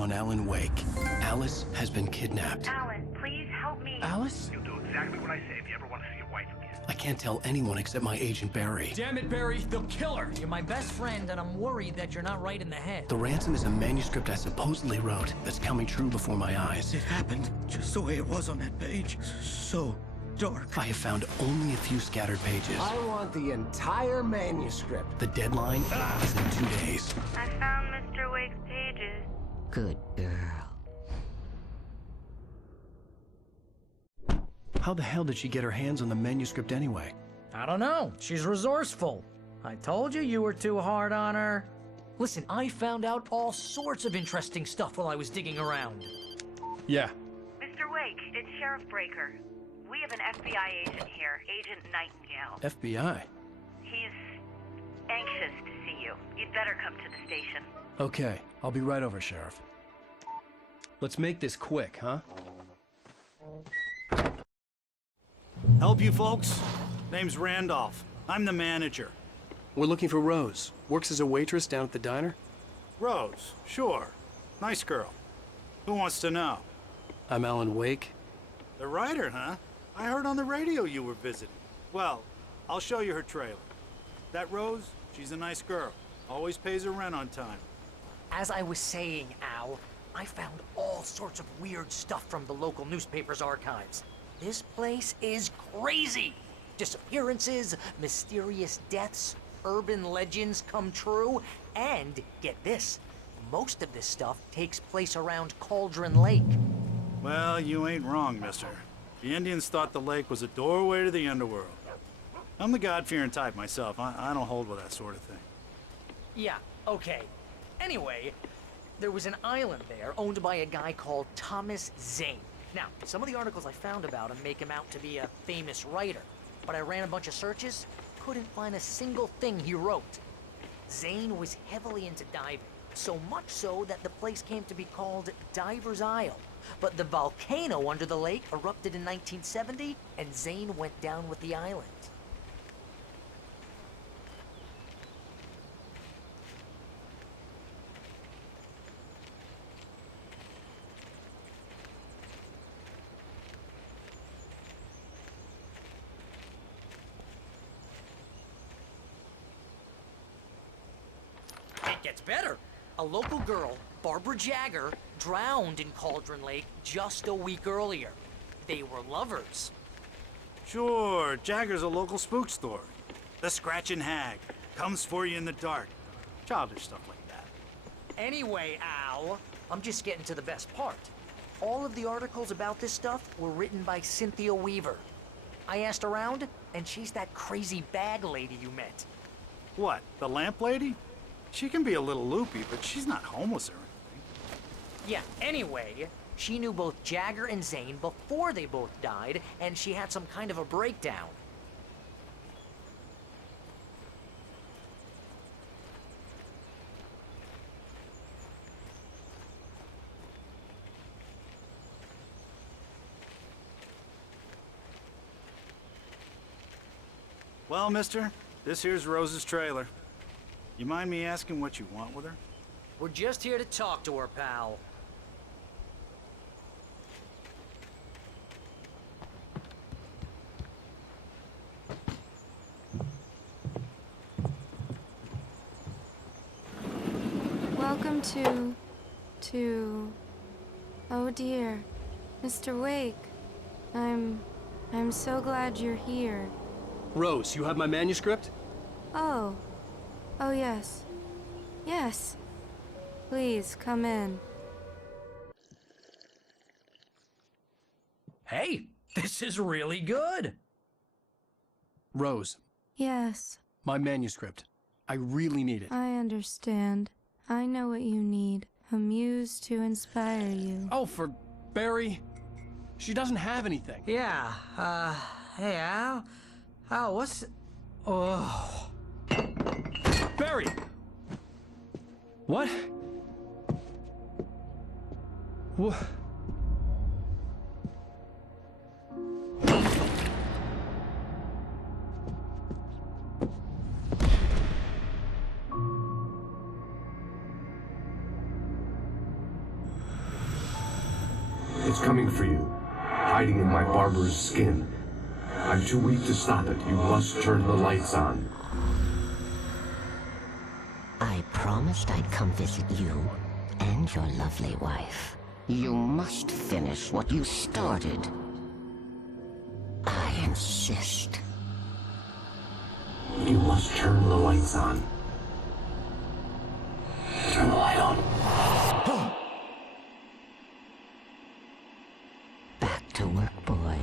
on Alan Wake. Alice has been kidnapped. Alan, please help me. Alice? You'll do exactly what I say if you ever want to see your wife again. I can't tell anyone except my agent Barry. Damn it, Barry, they'll kill her! You're my best friend, and I'm worried that you're not right in the head. The ransom is a manuscript I supposedly wrote that's coming true before my eyes. It happened just the way it was on that page. So dark. I have found only a few scattered pages. I want the entire manuscript. The deadline is in 2 days. I found Mr. Wake's pages. Good girl. How the hell did she get her hands on the manuscript anyway? I don't know. She's resourceful. I told you you were too hard on her. Listen, I found out all sorts of interesting stuff while I was digging around. Yeah. Mr. Wake, it's Sheriff Breaker. We have an FBI agent here, Agent Nightingale. FBI? He's anxious to see you. You'd better come to the station. Okay, I'll be right over, Sheriff. Let's make this quick, huh? Help you folks? Name's Randolph. I'm the manager. We're looking for Rose. Works as a waitress down at the diner. Rose, sure. Nice girl. Who wants to know? I'm Alan Wake. The writer, huh? I heard on the radio you were visiting. Well, I'll show you her trailer. That Rose, she's a nice girl. Always pays her rent on time. As I was saying, Al, I found all sorts of weird stuff from the local newspaper's archives. This place is crazy! Disappearances, mysterious deaths, urban legends come true, and, get this, most of this stuff takes place around Cauldron Lake. Well, you ain't wrong, mister. The Indians thought the lake was a doorway to the underworld. I'm the God-fearing type myself. I don't hold with that sort of thing. Yeah, okay. Anyway, there was an island there owned by a guy called Thomas Zane. Now, some of the articles I found about him make him out to be a famous writer, but I ran a bunch of searches, couldn't find a single thing he wrote. Zane was heavily into diving, so much so that the place came to be called Diver's Isle. But the volcano under the lake erupted in 1970, and Zane went down with the island. It gets better. A local girl, Barbara Jagger, drowned in Cauldron Lake just a week earlier. They were lovers. Sure, Jagger's a local spook story. The Scratching Hag comes for you in the dark. Childish stuff like that. Anyway, Al, I'm just getting to the best part. All of the articles about this stuff were written by Cynthia Weaver. I asked around, and she's that crazy bag lady you met. What, the lamp lady? She can be a little loopy, but she's not homeless or anything. Yeah, anyway, she knew both Jagger and Zane before they both died, and she had some kind of a breakdown. Well, mister, this here's Rose's trailer. You mind me asking what you want with her? We're just here to talk to her, pal. Welcome to... Oh dear, Mr. Wake. I'm so glad you're here. Rose, you have my manuscript? Oh. Oh, yes. Yes. Please, come in. Hey, this is really good! Rose, Yes, my manuscript. I really need it. I understand. I know what you need. A muse to inspire you. Oh, for Barry. She doesn't have anything. Yeah, hey, Al? Al, what's... Oh... Barry! What? What? It's coming for you, hiding in my barber's skin. I'm too weak to stop it. You must turn the lights on. I promised I'd come visit you and your lovely wife. You must finish what you started. I insist. You must turn the lights on. Turn the light on. Back to work, boy.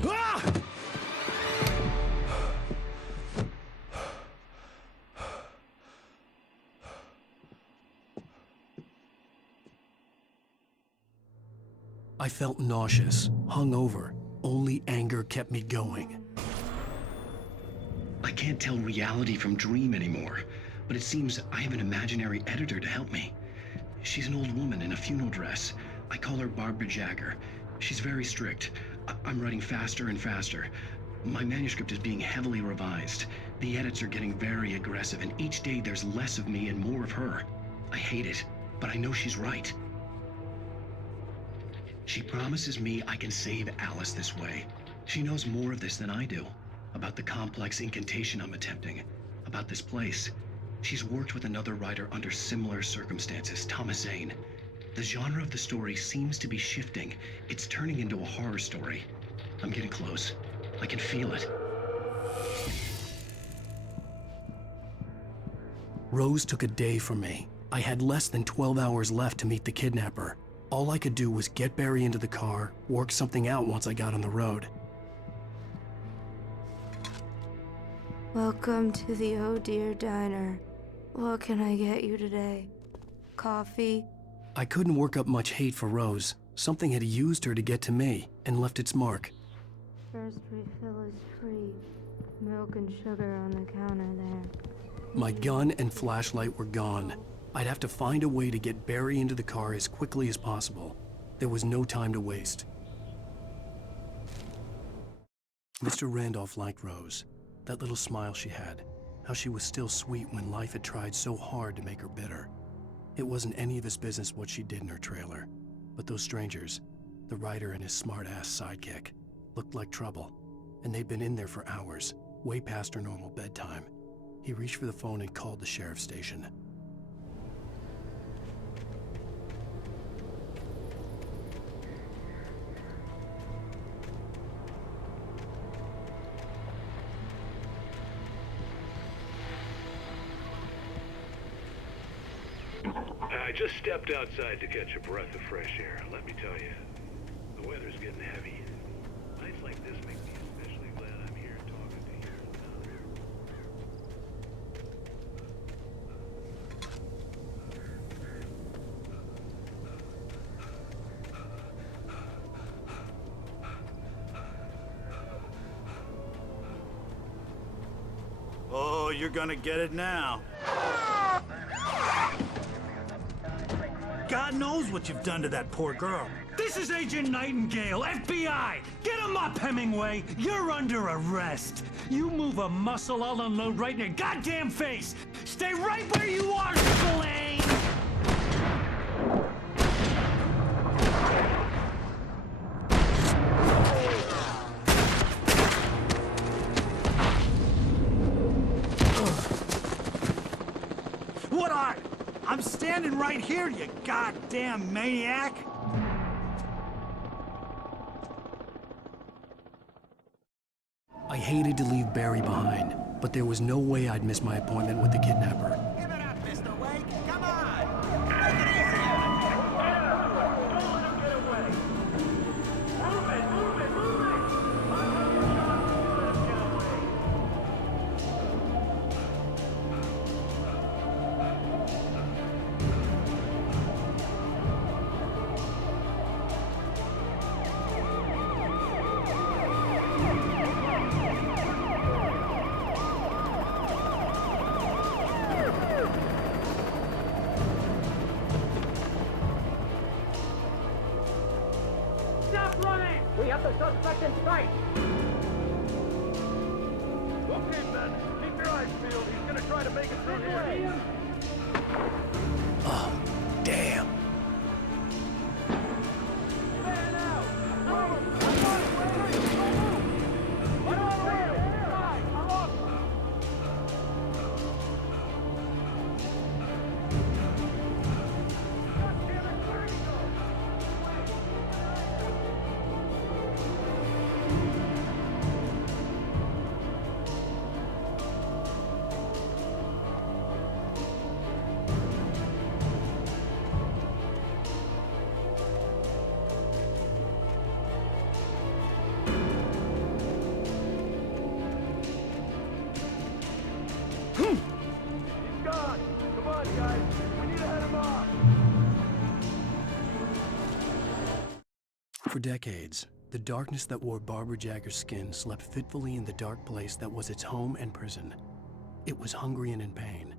I felt nauseous, hungover. Only anger kept me going. I can't tell reality from dream anymore, but it seems I have an imaginary editor to help me. She's an old woman in a funeral dress. I call her Barbara Jagger. She's very strict. I'm writing faster and faster. My manuscript is being heavily revised. The edits are getting very aggressive, and each day there's less of me and more of her. I hate it, but I know she's right. She promises me I can save Alice this way. She knows more of this than I do. About the complex incantation I'm attempting. About this place. She's worked with another writer under similar circumstances, Thomas Zane. The genre of the story seems to be shifting. It's turning into a horror story. I'm getting close. I can feel it. Rose took a day from me. I had less than 12 hours left to meet the kidnapper. All I could do was get Barry into the car, work something out once I got on the road. Welcome to the Oh Dear Diner. What can I get you today? Coffee? I couldn't work up much hate for Rose. Something had used her to get to me and left its mark. First refill is free. Milk and sugar on the counter there. My gun and flashlight were gone. I'd have to find a way to get Barry into the car as quickly as possible. There was no time to waste. Mr. Randolph liked Rose. That little smile she had. How she was still sweet when life had tried so hard to make her bitter. It wasn't any of his business what she did in her trailer. But those strangers, the writer and his smart-ass sidekick, looked like trouble. And they'd been in there for hours, way past her normal bedtime. He reached for the phone and called the sheriff's station. I just stepped outside to catch a breath of fresh air. Let me tell you, the weather's getting heavy. Nights like this make me especially glad I'm here talking to you. Oh, you're gonna get it now. God knows what you've done to that poor girl. This is Agent Nightingale, FBI! Get him up, Hemingway! You're under arrest! You move a muscle, I'll unload right in your goddamn face! Stay right where you are, Spillane! What are? I'm standing right here, you goddamn maniac! I hated to leave Barry behind, but there was no way I'd miss my appointment with the kidnapper. Give it up, Mr. Wake! Come on! Take it easier! Don't let him get away! Move it! Move it! Move it! Stop running! We have the suspect in sight! Okay, men, keep your eyes peeled. He's gonna try to make it through here. Oh, damn. Man out! For decades, the darkness that wore Barbara Jagger's skin slept fitfully in the dark place that was its home and prison. It was hungry and in pain.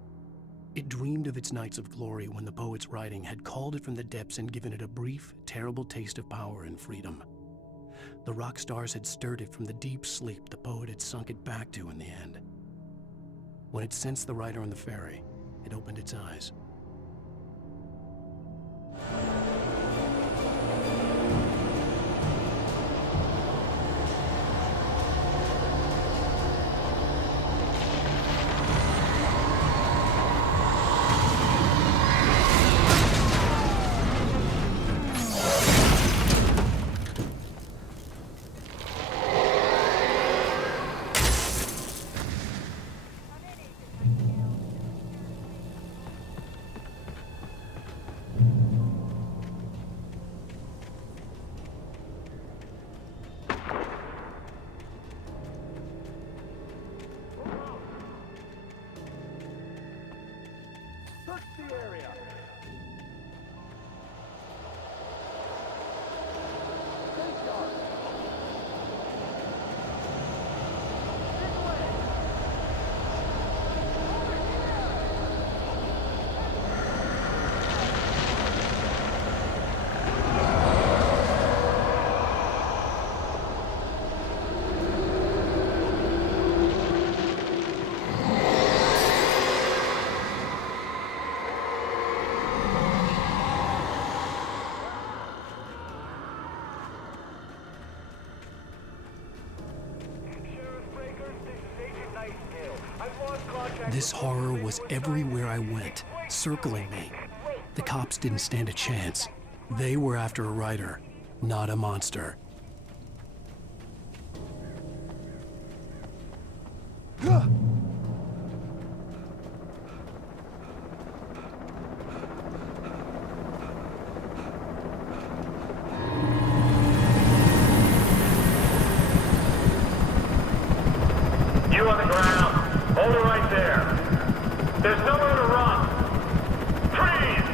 It dreamed of its nights of glory when the poet's writing had called it from the depths and given it a brief, terrible taste of power and freedom. The rock stars had stirred it from the deep sleep the poet had sunk it back to in the end. When it sensed the writer on the ferry, it opened its eyes. Search the area. Stay sharp. This way. This horror was everywhere I went, circling me. The cops didn't stand a chance. They were after a writer, not a monster. You on the ground. Hold it right there. There's nowhere to run. Freeze!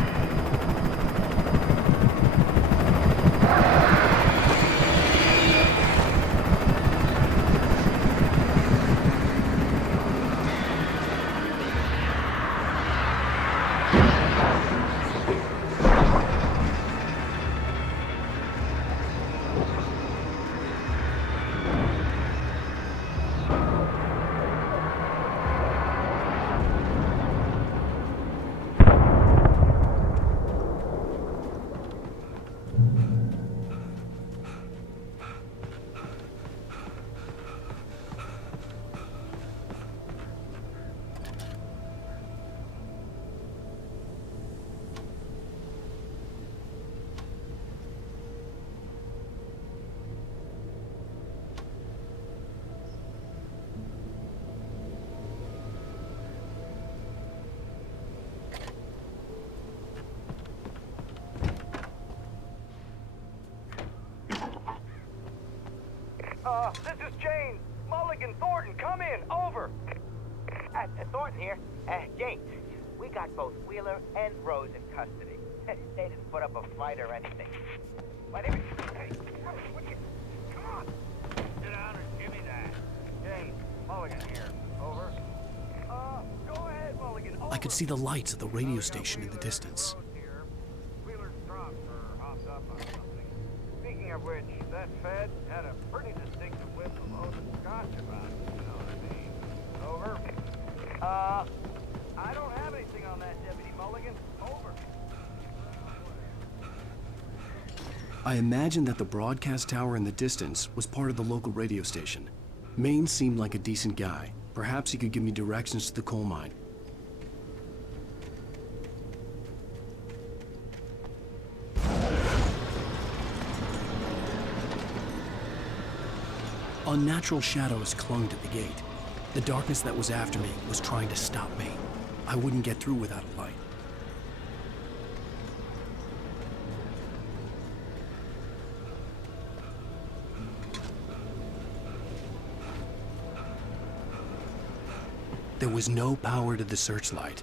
This is James. Mulligan, Thornton, come in. Over. Thornton here. James, we got both Wheeler and Rose in custody. They didn't put up a fight or anything. But anyway, hey, come on. Sit down and give me that. James, Mulligan here. Over. Go ahead, Mulligan. Over. I could see the lights of the radio station in the distance. Wheeler's drunk or hopped up on something. Speaking of which, that Fed had a pretty distinctive whiff of oated scotch about it, you know what I mean? Over. I don't have anything on that, Deputy Mulligan. Over. I imagined that the broadcast tower in the distance was part of the local radio station. Maine seemed like a decent guy. Perhaps he could give me directions to the coal mine. Unnatural shadows clung to the gate. The darkness that was after me was trying to stop me. I wouldn't get through without a light. There was no power to the searchlight.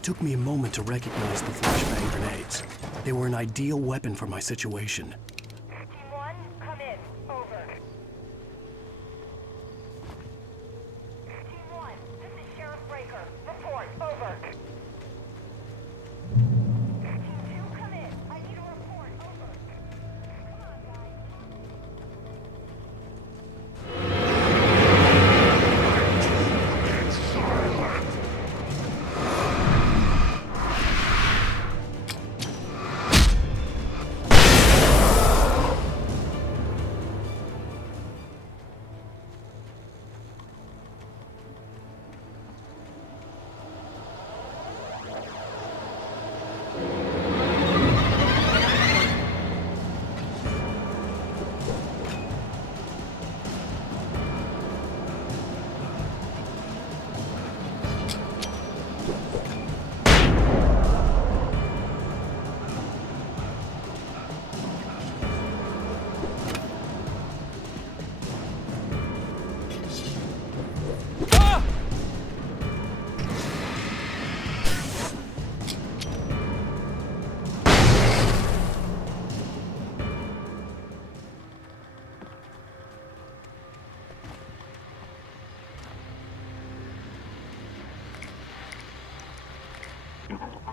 It took me a moment to recognize the flashbang grenades. They were an ideal weapon for my situation. Team 1, come in. Over. Team 1, this is Sheriff Breaker. Report. Over. Team 2, come in. I need a report. Over. Come on, guys.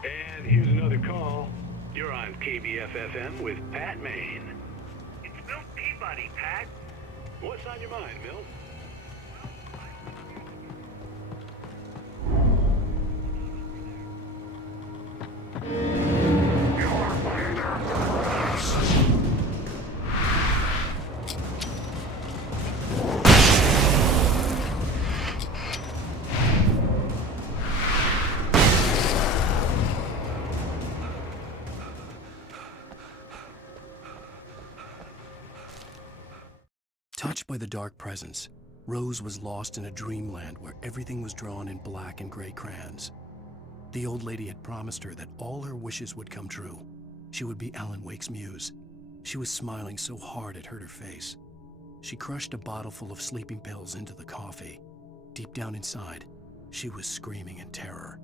And here's another call. You're on KBF-FM with Pat Maine. It's Milt Peabody, Pat. What's on your mind, Milt? Touched by the dark presence, Rose was lost in a dreamland where everything was drawn in black and gray crayons. The old lady had promised her that all her wishes would come true. She would be Alan Wake's muse. She was smiling so hard it hurt her face. She crushed a bottle full of sleeping pills into the coffee. Deep down inside, she was screaming in terror.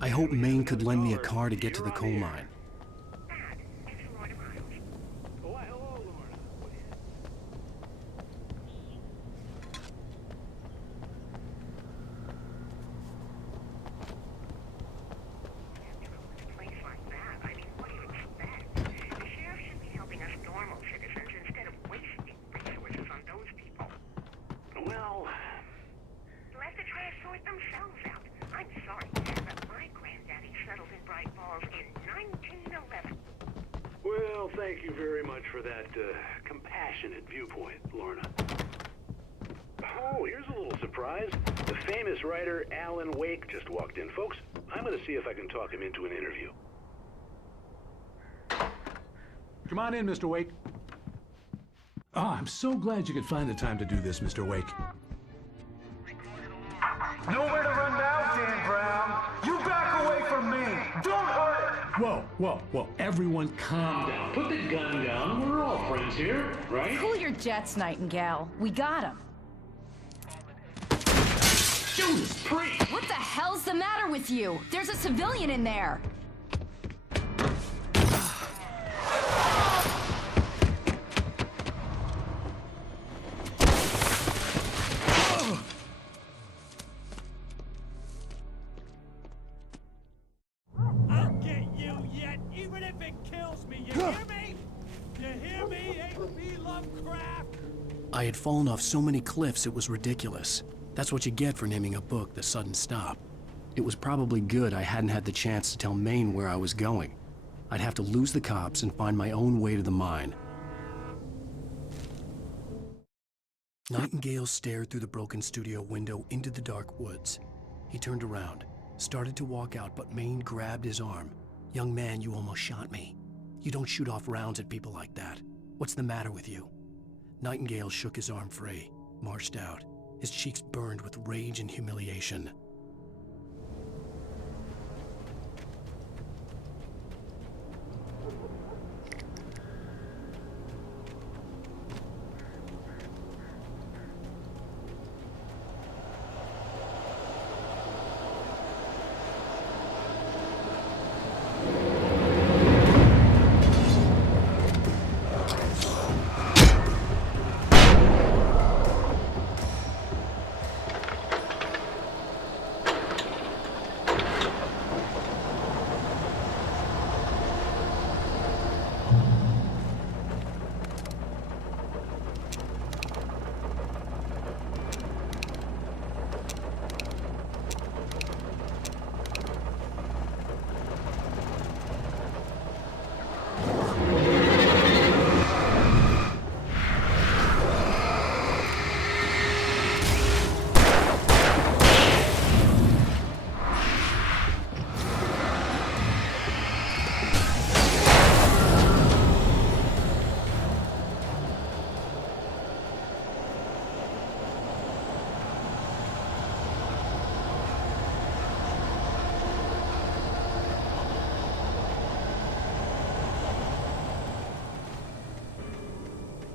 I hoped Maine could lend me a car to get to the coal mine. Why, hello, Lorna. Place like that, I mean, what do you expect? The sheriff should be helping us normal citizens instead of wasting resources on those people. Well, Let the trash sort themselves out. I'm sorry, but my granddaddy settled in Bright Falls in 1911. well, thank you very much for that compassionate viewpoint, Lorna. Oh, here's a little surprise. The famous writer Alan Wake just walked in, folks. I'm gonna see if I can talk him into an interview. Come on in, Mr. Wake. Oh, I'm so glad you could find the time to do this, Mr. Wake. Nowhere to run now, Dan Brown. You back away from me. Don't hurt it. Whoa. Everyone calm down. Put the gun down. We're all friends here, right? Cool your jets, Nightingale. We got him. Judas Priest! What the hell's the matter with you? There's a civilian in there. I'll get you yet, even if it kills me. You hear me? You hear me, H.P. Lovecraft? I had fallen off so many cliffs it was ridiculous. That's what you get for naming a book The Sudden Stop. It was probably good I hadn't had the chance to tell Maine where I was going. I'd have to lose the cops and find my own way to the mine. Nightingale stared through the broken studio window into the dark woods. He turned around, started to walk out, but Maine grabbed his arm. "Young man, you almost shot me. You don't shoot off rounds at people like that. What's the matter with you?" Nightingale shook his arm free, marched out. His cheeks burned with rage and humiliation.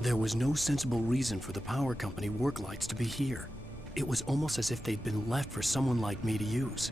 There was no sensible reason for the power company work lights to be here. It was almost as if they'd been left for someone like me to use.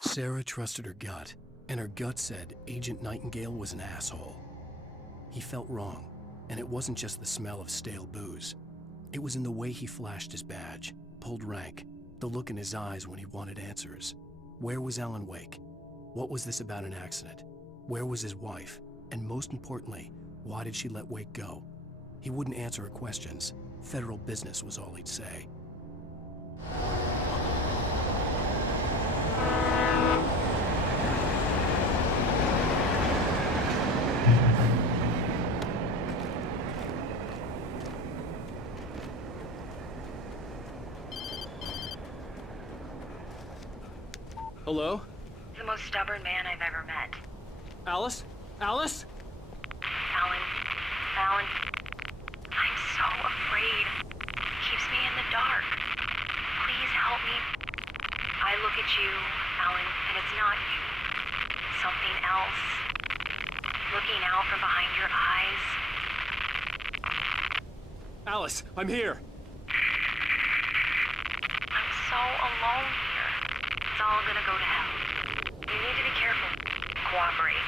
Sarah trusted her gut, and her gut said Agent Nightingale was an asshole. He felt wrong, and it wasn't just the smell of stale booze. It was in the way he flashed his badge, pulled rank, the look in his eyes when he wanted answers. Where was Alan Wake? What was this about an accident? Where was his wife? And most importantly, why did she let Wake go? He wouldn't answer her questions. Federal business was all he'd say. Hello? The most stubborn man I've ever met. Alice? Alice? Alan, I'm so afraid. He keeps me in the dark. Please help me. I look at you, Alan, and it's not you. It's something else. Looking out from behind your eyes. Alice, I'm here. I'm so alone here. It's all gonna go to hell. You need to be careful. Cooperate.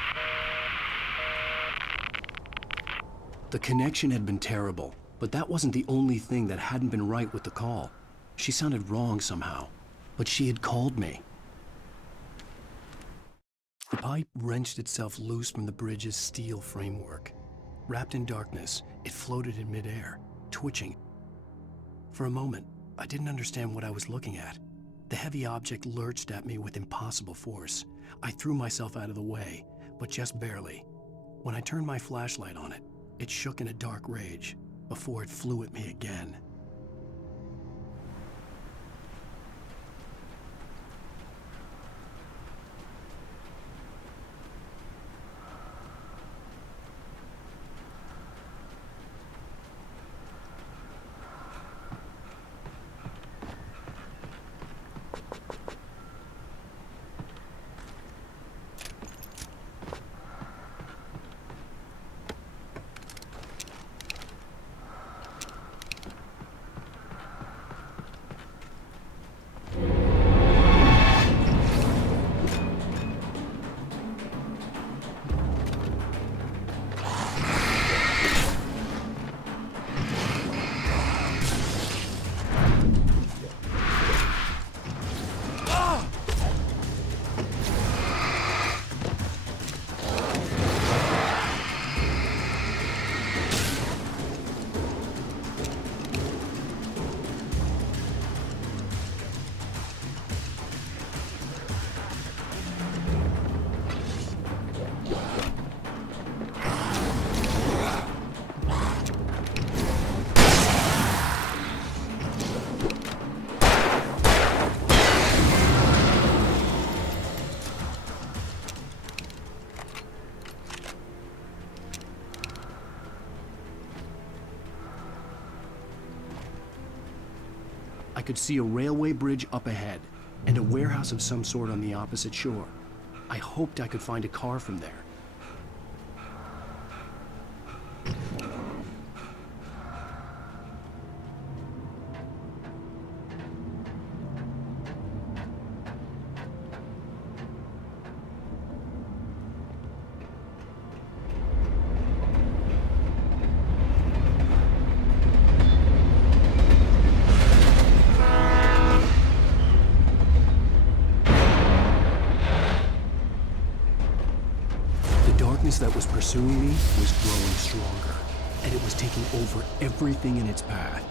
The connection had been terrible, but that wasn't the only thing that hadn't been right with the call. She sounded wrong somehow, but she had called me. The pipe wrenched itself loose from the bridge's steel framework. Wrapped in darkness, it floated in midair, twitching. For a moment, I didn't understand what I was looking at. The heavy object lurched at me with impossible force. I threw myself out of the way, but just barely. When I turned my flashlight on it, it shook in a dark rage before it flew at me again. I could see a railway bridge up ahead, and a warehouse of some sort on the opposite shore. I hoped I could find a car from there. That was pursuing me was growing stronger, and it was taking over everything in its path.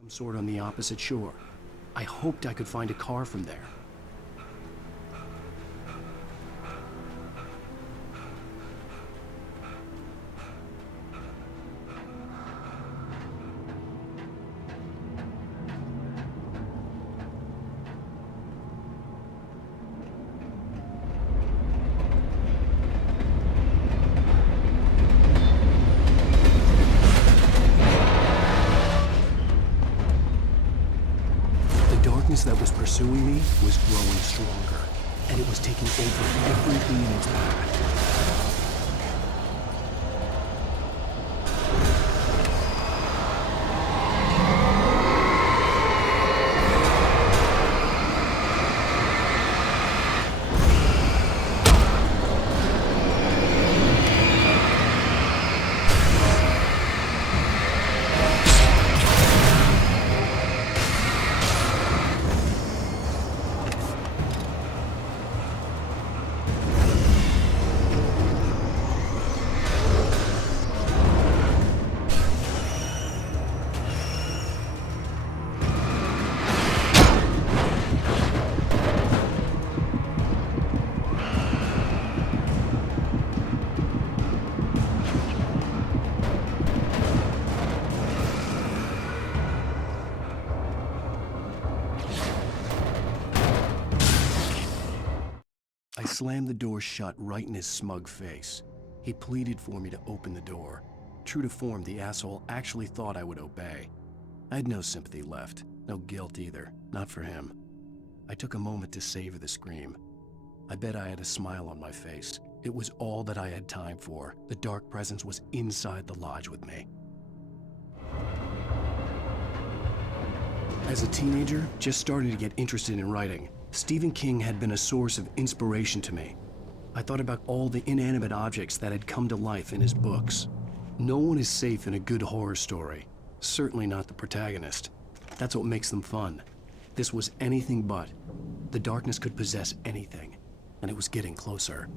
Some sort on the opposite shore. I hoped I could find a car from there. That was pursuing pursuing me was growing stronger, and it was taking over everything in its path. I slammed the door shut right in his smug face. He pleaded for me to open the door. True to form, the asshole actually thought I would obey. I had no sympathy left, no guilt either, not for him. I took a moment to savor the scream. I bet I had a smile on my face. It was all that I had time for. The dark presence was inside the lodge with me. As a teenager, just starting to get interested in writing, Stephen King had been a source of inspiration to me. I thought about all the inanimate objects that had come to life in his books. No one is safe in a good horror story, certainly not the protagonist. That's what makes them fun. This was anything but. The darkness could possess anything, and it was getting closer.